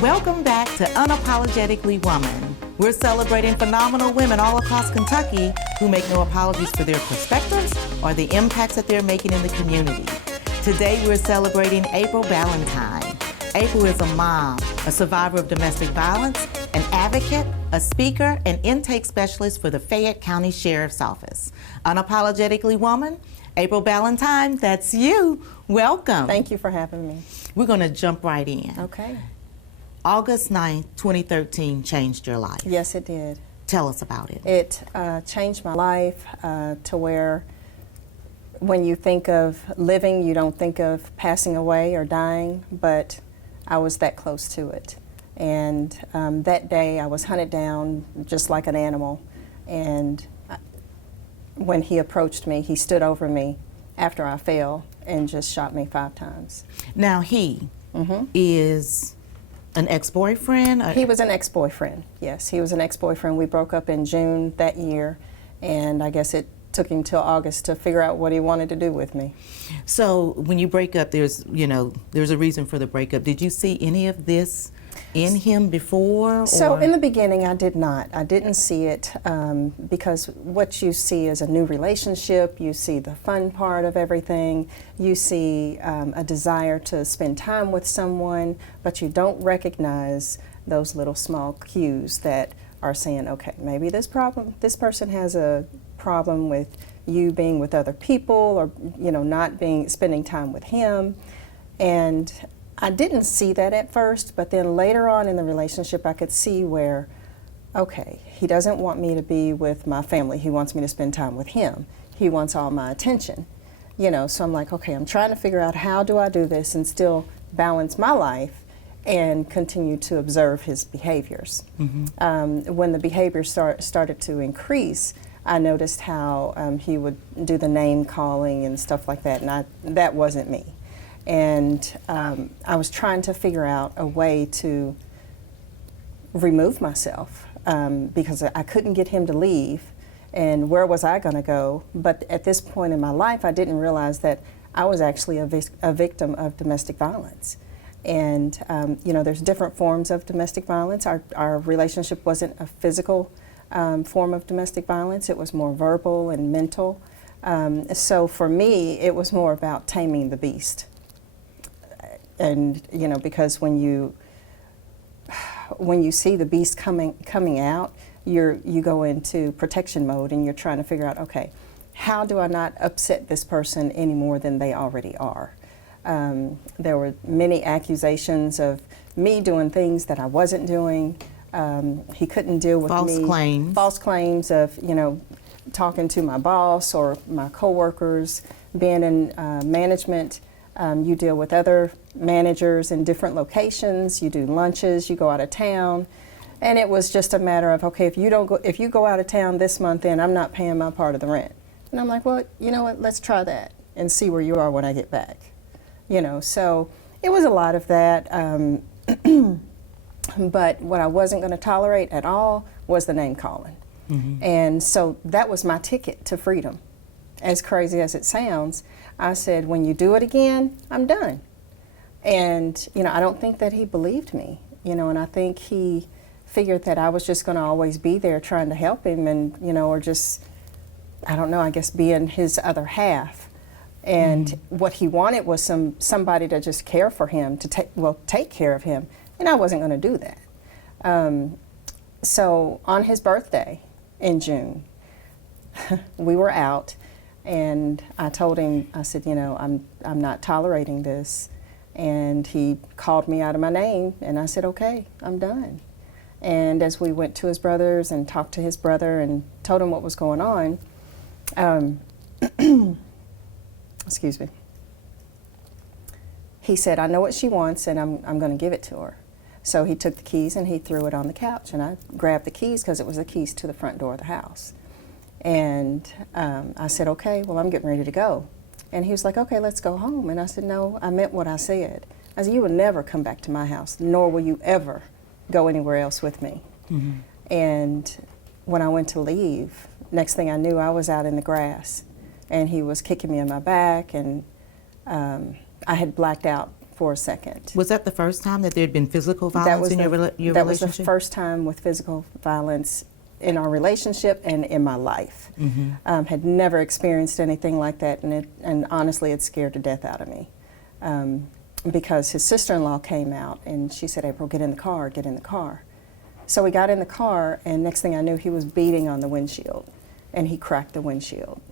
Welcome back to Unapologetically Woman. We're celebrating phenomenal women all across Kentucky who make no apologies for their perspectives or the impacts that they're making in the community. Today we're celebrating April Ballentine. April is a mom, a survivor of domestic violence, an advocate, a speaker, and intake specialist for the Fayette County Sheriff's Office. Unapologetically Woman, April Ballentine, that's you. Welcome. Thank you for having me. We're going to jump right in. Okay. August 9th, 2013 changed your life. Yes, it did. Tell us about it. It changed my life to where when you think of living, you don't think of passing away or dying, but I was that close to it. And that day I was hunted down just like an animal. And when he approached me, he stood over me after I fell and just shot me 5 times. Now he is an ex-boyfriend? He was an ex-boyfriend, yes. He was an ex-boyfriend. We broke up in June that year, and I guess it took him till August to figure out what he wanted to do with me. So when you break up, there's a reason for the breakup. Did you see any of this in him before? So in the beginning, I did not. I didn't see it because what you see is a new relationship. You see the fun part of everything. You see a desire to spend time with someone, but you don't recognize those little small cues that are saying, okay, maybe this person has a problem with you being with other people, or not spending time with him. And I didn't see that at first, but then later on in the relationship I could see where, okay, he doesn't want me to be with my family. He wants me to spend time with him. He wants all my attention. So I'm like, okay, I'm trying to figure out how do I do this and still balance my life and continue to observe his behaviors. When the behaviors started to increase, I noticed how he would do the name calling and stuff like that, and that wasn't me. And I was trying to figure out a way to remove myself because I couldn't get him to leave, and where was I going to go? But at this point in my life, I didn't realize that I was actually a victim of domestic violence. And there's different forms of domestic violence. Our relationship wasn't a physical form of domestic violence. It was more verbal and mental. So for me, it was more about taming the beast. And because when you see the beast coming out, you go into protection mode, and you're trying to figure out, okay, how do I not upset this person any more than they already are? There were many accusations of me doing things that I wasn't doing. He couldn't deal with false claims of talking to my boss or my coworkers. Being in management, you deal with other managers in different locations. You do lunches. You go out of town, and it was just a matter of, okay, if you go out of town this month, then I'm not paying my part of the rent. And I'm like, well, you know what? Let's try that and see where you are when I get back. So it was a lot of that. But what I wasn't going to tolerate at all was the name calling. And so that was my ticket to freedom. As crazy as it sounds, I said, when you do it again, I'm done. And, I don't think that he believed me, and I think he figured that I was just going to always be there trying to help him and, or just, I don't know, I guess being his other half. And what he wanted was somebody to just care for him, to take care of him. And I wasn't going to do that. So on his birthday in June, we were out, and I told him, I said, I'm not tolerating this. And he called me out of my name, and I said, okay, I'm done. And as we went to his brother's and talked to his brother and told him what was going on, excuse me, he said, I know what she wants, and I'm going to give it to her. So he took the keys and he threw it on the couch, and I grabbed the keys because it was the keys to the front door of the house. And I said, okay, well, I'm getting ready to go. And he was like, okay, let's go home. And I said, no, I meant what I said. I said, you will never come back to my house, nor will you ever go anywhere else with me. And when I went to leave, next thing I knew, I was out in the grass, and he was kicking me in my back, and I had blacked out for a second. Was that the first time that there had been physical That violence was in your relationship? That was the first time with physical violence in our relationship and in my life. Had never experienced anything like that, and honestly, it scared the death out of me. Because his sister-in-law came out and she said, "April, get in the car, get in the car." So we got in the car, and next thing I knew, he was beating on the windshield, and he cracked the windshield.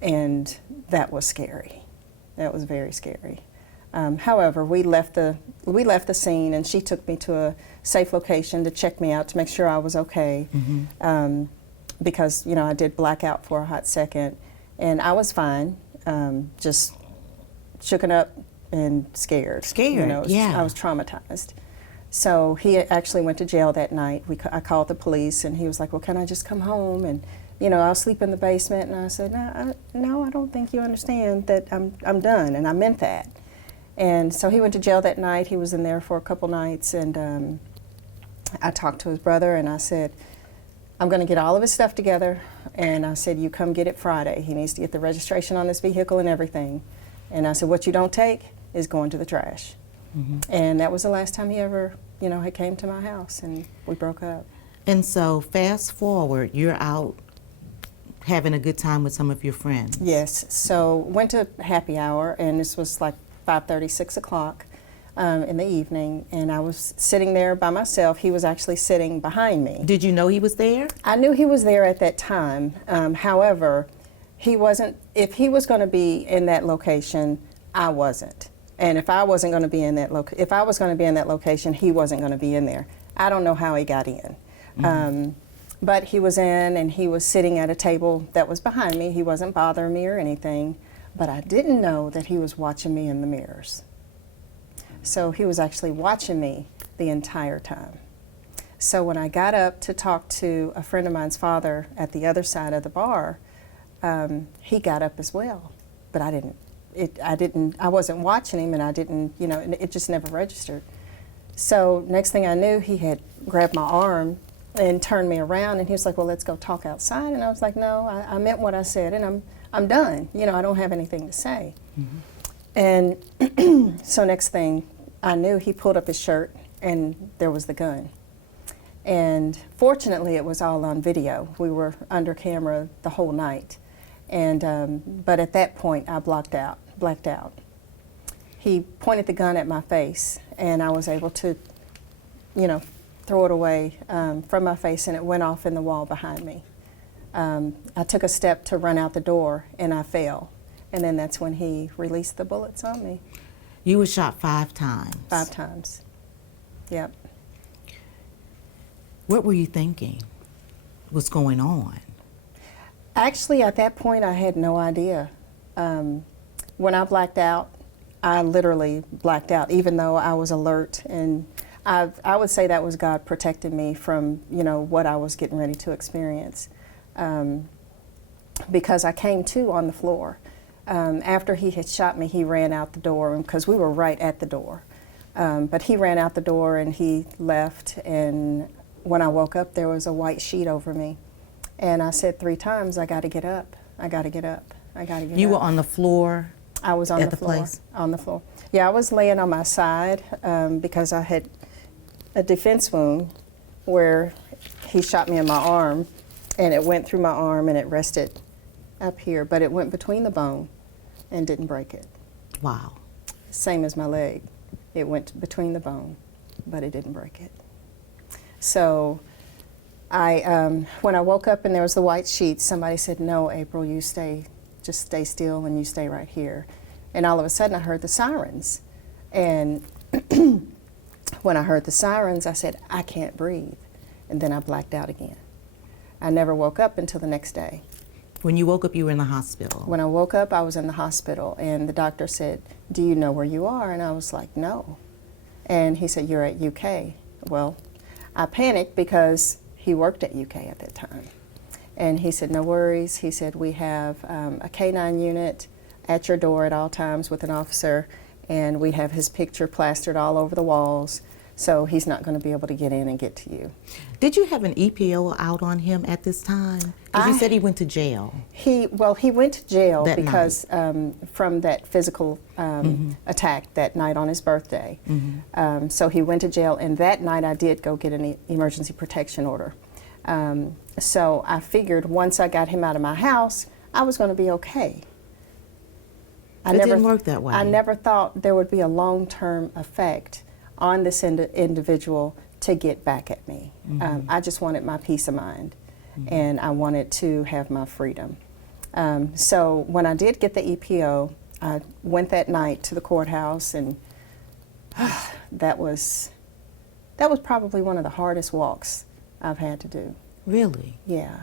And that was scary. That was very scary. However, we left the scene, and she took me to a safe location to check me out to make sure I was okay, because I did black out for a hot second, and I was fine, just shooken up and scared. Yeah. I was traumatized. So he actually went to jail that night. I called the police, and he was like, "Well, can I just come home and I'll sleep in the basement?" And I said, "No, I don't think you understand that I'm done," and I meant that. And so he went to jail that night. He was in there for a couple nights, and I talked to his brother, and I said, "I'm going to get all of his stuff together," and I said, "You come get it Friday. He needs to get the registration on this vehicle and everything." And I said, "What you don't take is going to the trash." And that was the last time he ever, had came to my house, and we broke up. And so fast forward, you're out having a good time with some of your friends. Yes. So went to happy hour, and this was like 5:30, 6 o'clock in the evening, and I was sitting there by myself. He was actually sitting behind me. Did you know he was there? I knew he was there at that time. However, he wasn't. If he was going to be in that location, I wasn't. And if I wasn't going to be in that location, he wasn't going to be in there. I don't know how he got in. But he was in, and he was sitting at a table that was behind me. He wasn't bothering me or anything, but I didn't know that he was watching me in the mirrors. So he was actually watching me the entire time. So when I got up to talk to a friend of mine's father at the other side of the bar, he got up as well, but I didn't. I wasn't watching him, and I didn't, it just never registered. So next thing I knew, he had grabbed my arm and turned me around, and he was like, "Well, let's go talk outside." And I was like, "No, I meant what I said, and I'm done. I don't have anything to say." And so next thing I knew, he pulled up his shirt, and there was the gun. And fortunately, it was all on video. We were under camera the whole night. And but at that point, I blacked out. He pointed the gun at my face, and I was able to, throw it away from my face, and it went off in the wall behind me. I took a step to run out the door, and I fell. And then that's when he released the bullets on me. You were shot 5 times. 5 times. Yep. What were you thinking? What's going on? Actually, at that point, I had no idea. When I blacked out, I literally blacked out, even though I was alert. And I would say that was God protecting me from, what I was getting ready to experience. Because I came to on the floor. After he had shot me, he ran out the door, because we were right at the door. But he ran out the door, and he left. And when I woke up, there was a white sheet over me. And I said 3 times, "I got to get up. I got to get up. I got to get up." You were on the floor? I was on at the the floor. place? On the floor. Yeah, I was laying on my side because I had a defense wound where he shot me in my arm, and it went through my arm, and it rested up here, but it went between the bone and didn't break it. Wow. Same as my leg. It went between the bone, but it didn't break it. So when I woke up and there was the white sheet, somebody said, "No, April, just stay still, and you stay right here." And all of a sudden, I heard the sirens. And when I heard the sirens, I said, "I can't breathe." And then I blacked out again. I never woke up until the next day. When you woke up, you were in the hospital? When I woke up, I was in the hospital, and the doctor said, "Do you know where you are?" And I was like, "No." And he said, "You're at UK." Well, I panicked because he worked at UK at that time. And he said, "No worries." He said, "We have a K-9 unit at your door at all times with an officer, and we have his picture plastered all over the walls. so he's not going to be able to get in and get to you. Did you have an EPO out on him at this time? Because you said he went to jail. He went to jail That because from that physical attack that night on his birthday. So he went to jail, and that night I did go get an emergency protection order. So I figured once I got him out of my house, I was going to be okay. It didn't work that way. I never thought there would be a long-term effect on this individual to get back at me. I just wanted my peace of mind, and I wanted to have my freedom. So when I did get the EPO, I went that night to the courthouse, and that was probably one of the hardest walks I've had to do. Really? Yeah.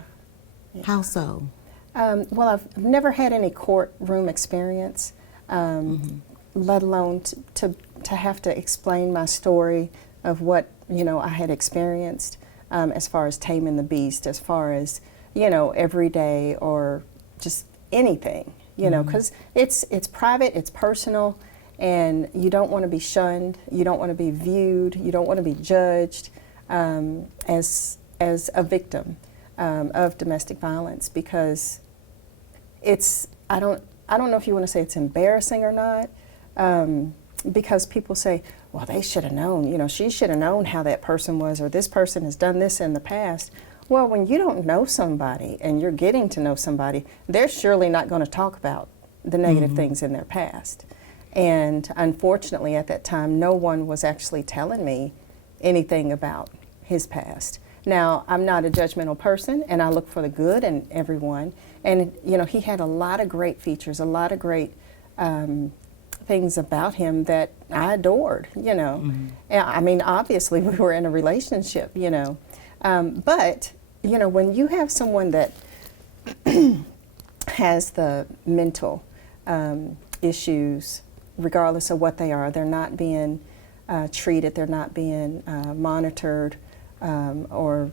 How so? Well, I've never had any courtroom experience, let alone to have to explain my story of what, I had experienced as far as taming the beast, as far as, every day or just anything, because it's private, it's personal, and you don't want to be shunned, you don't want to be viewed, you don't want to be judged as a victim of domestic violence, because I don't know if you want to say it's embarrassing or not, because people say, well, they should have known, she should have known how that person was, or this person has done this in the past. Well, when you don't know somebody and you're getting to know somebody, they're surely not going to talk about the negative things in their past. And unfortunately, at that time, no one was actually telling me anything about his past. Now, I'm not a judgmental person, and I look for the good in everyone. And, he had a lot of great features, a lot of great things about him that I adored, And, I mean, obviously, we were in a relationship, But, when you have someone that has the mental issues, regardless of what they are, they're not being treated, they're not being monitored, or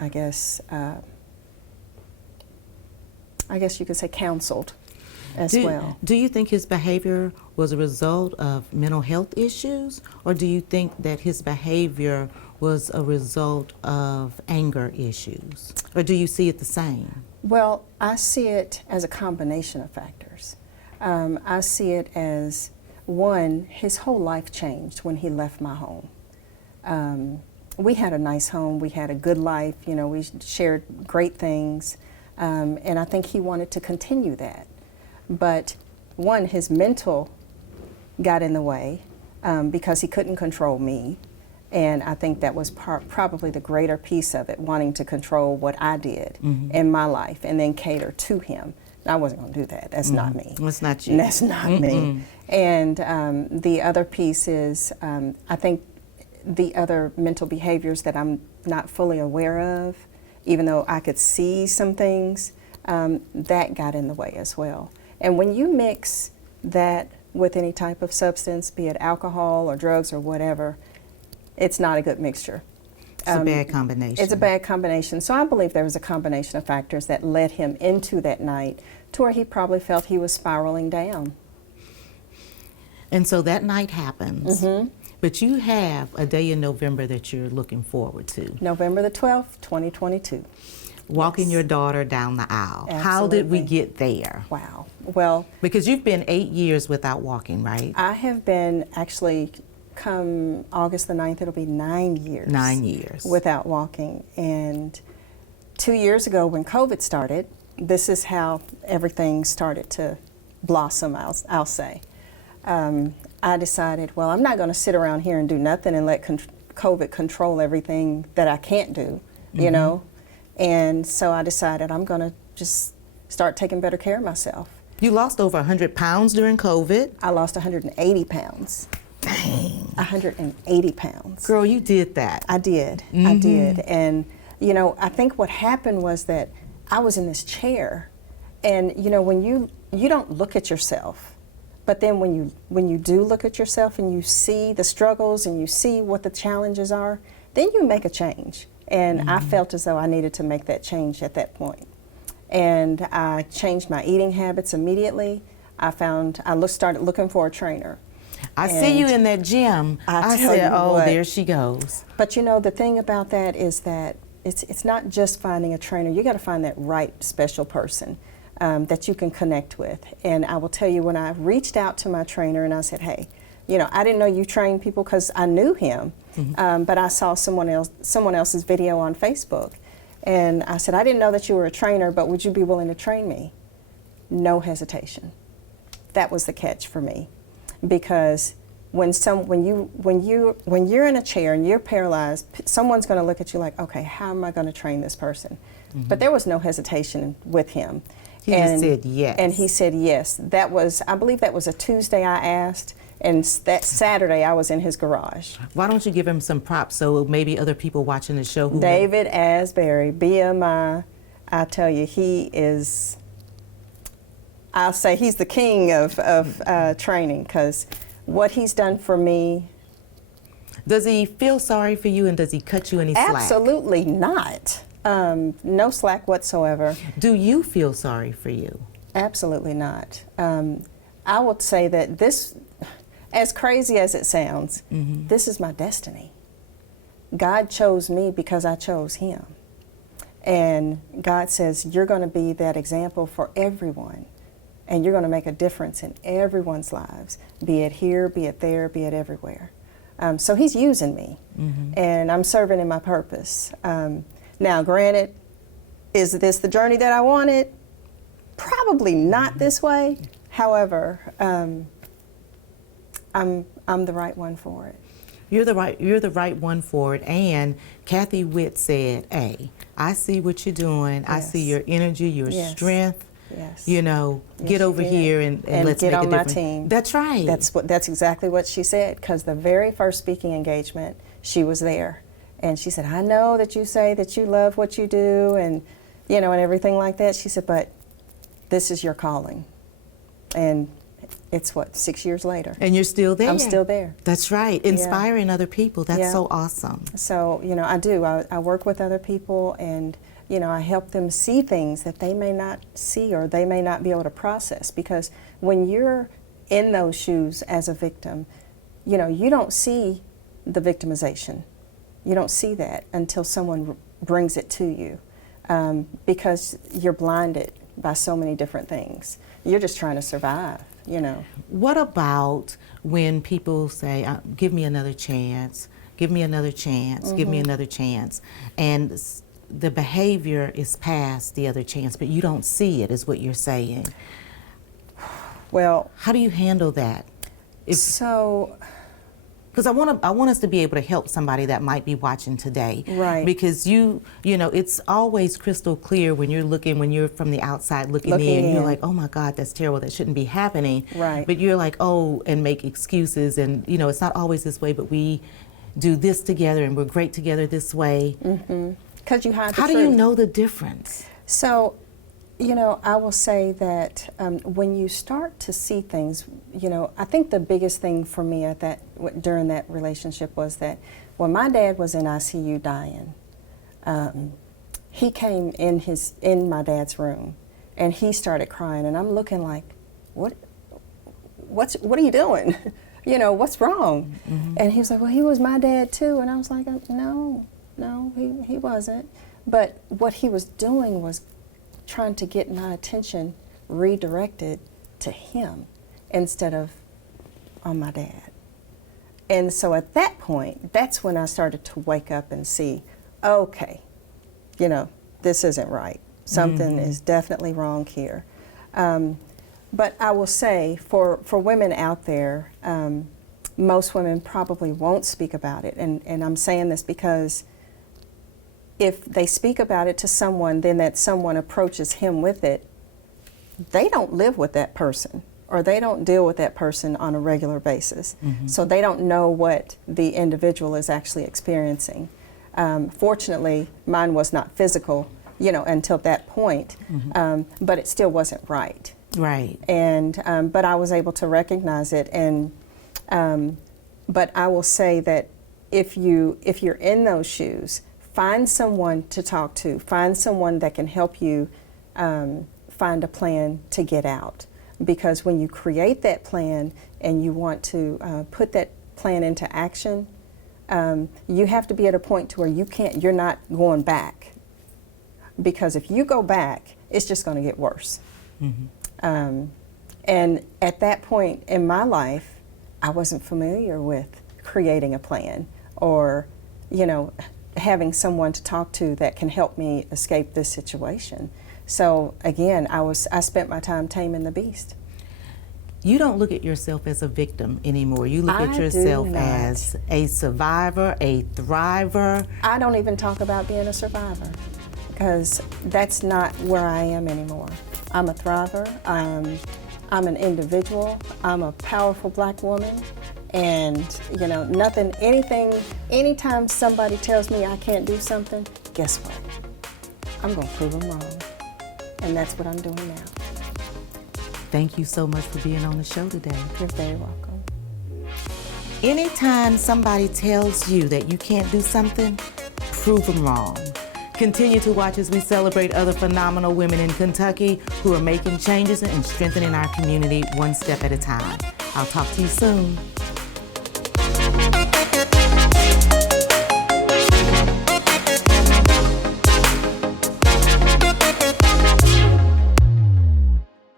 I guess you could say counseled as well. Do you think his behavior was a result of mental health issues, or do you think that his behavior was a result of anger issues, or do you see it the same? Well, I see it as a combination of factors. I see it as, one, his whole life changed when he left my home. We had a nice home, we had a good life, we shared great things, and I think he wanted to continue that. But one, his mental got in the way because he couldn't control me, and I think that was probably the greater piece of it, wanting to control what I did in my life and then cater to him. I wasn't going to do that. That's not me. That's not you. That's not me. And the other piece is, I think the other mental behaviors that I'm not fully aware of, even though I could see some things, that got in the way as well. And when you mix that with any type of substance, be it alcohol or drugs or whatever, it's not a good mixture. It's a bad combination. It's a bad combination. So I believe there was a combination of factors that led him into that night to where he probably felt he was spiraling down. And so that night happens, but you have a day in November that you're looking forward to. November the 12th, 2022. Walking your daughter down the aisle. Absolutely. How did we get there? Wow. Well, Because you've been 8 years without walking, right? I have been actually, come August the 9th, it'll be 9 years. 9 years. Without walking. And 2 years ago when COVID started, this is how everything started to blossom, I'll say. I decided, well, I'm not going to sit around here and do nothing and let COVID control everything that I can't do, you know? And so I decided I'm going to just start taking better care of myself. You lost over 100 pounds during COVID. I lost 180 pounds. Dang. 180 pounds. Girl, you did that. I did. I did. And, I think what happened was that I was in this chair. And, when you don't look at yourself, but then when you do look at yourself and you see the struggles and you see what the challenges are, then you make a change. And I felt as though I needed to make that change at that point. And I changed my eating habits immediately. I started looking for a trainer. I see you in that gym. I tell said, you oh, what. there she goes. But you know, the thing about that is that it's not just finding a trainer. You got to find that right special person that you can connect with. And I will tell you, when I reached out to my trainer and I said, hey, you know, I didn't know you train people because I knew him, but I saw someone else's video on Facebook. And I said, I didn't know that you were a trainer, but would you be willing to train me? No hesitation. That was the catch for me, because when you're in a chair and you're paralyzed, someone's going to look at you like, okay, how am I going to train this person? But there was no hesitation with him. He just said yes. And he said yes. That was, I believe that was a Tuesday I asked, and that Saturday I was in his garage. Why don't you give him some props so maybe other people watching the show who David Asbury, BMI, I tell you, he is, I'll say he's the king of training, because what he's done for me. Does he feel sorry for you, and does he cut you any slack? Absolutely not. No slack whatsoever. Do you feel sorry for you? Absolutely not. I would say that this, as crazy as it sounds, this is my destiny. God chose me because I chose him. And God says, you're going to be that example for everyone. And you're going to make a difference in everyone's lives, be it here, be it there, be it everywhere. So he's using me, and I'm serving in my purpose. Now, granted, is this the journey that I wanted? Probably not this way. However, I'm the right one for it. You're the right one for it. And Kathy Witt said, hey, I see what you're doing. I see your energy, your strength. Yes. You know, get over here and let's get make on a my difference. team. That's right. That's exactly what she said, because the very first speaking engagement, she was there. And she said, I know that you say that you love what you do and, you know, and everything like that. She said, but this is your calling. And it's 6 years later. And you're still there. I'm still there. That's right. Inspiring other people. That's so awesome. So, you know, I do. I work with other people, and, you know, I help them see things that they may not see or they may not be able to process. Because when you're in those shoes as a victim, you know, you don't see the victimization. You don't see that until someone brings it to you, because you're blinded by so many different things. You're just trying to survive, you know. What about when people say, give me another chance, give me another chance, give me another chance, and the behavior is past the other chance, but you don't see it, is what you're saying. Well, how do you handle that? Because I want us to be able to help somebody that might be watching today. Right. Because you know, it's always crystal clear when you're from the outside looking in. You're like, oh my God, that's terrible. That shouldn't be happening. Right. But you're like, oh, and make excuses. And, you know, it's not always this way, but we do this together and we're great together this way. Because you hide the How do truth. you know the difference? So, you know, I will say that when you start to see things, you know, I think the biggest thing for me during that relationship was that when my dad was in ICU dying, he came in my dad's room, and he started crying, and I'm looking like, what are you doing? You know, what's wrong? And he was like, well, he was my dad too, and I was like, no, he wasn't. But what he was doing was trying to get my attention redirected to him instead of on my dad. And so at that point, that's when I started to wake up and see, okay, you know, this isn't right. Something is definitely wrong here. But I will say, for women out there, most women probably won't speak about it. And I'm saying this because if they speak about it to someone, then that someone approaches him with it, they don't live with that person, or they don't deal with that person on a regular basis. So they don't know what the individual is actually experiencing. Fortunately, mine was not physical, you know, until that point, but it still wasn't right. Right. And but I was able to recognize it, and but I will say that if you're in those shoes, find someone to talk to. Find someone that can help you find a plan to get out. Because when you create that plan, and you want to put that plan into action, you have to be at a point to where you're not going back. Because if you go back, it's just going to get worse. Mm-hmm. And at that point in my life, I wasn't familiar with creating a plan or, having someone to talk to that can help me escape this situation. So again, I spent my time taming the beast. You don't look at yourself as a victim anymore. You look at yourself as a survivor, a thriver. I don't even talk about being a survivor because that's not where I am anymore. I'm a thriver. I'm an individual. I'm a powerful Black woman. And, anytime somebody tells me I can't do something, guess what? I'm going to prove them wrong. And that's what I'm doing now. Thank you so much for being on the show today. You're very welcome. Anytime somebody tells you that you can't do something, prove them wrong. Continue to watch as we celebrate other phenomenal women in Kentucky who are making changes and strengthening our community one step at a time. I'll talk to you soon.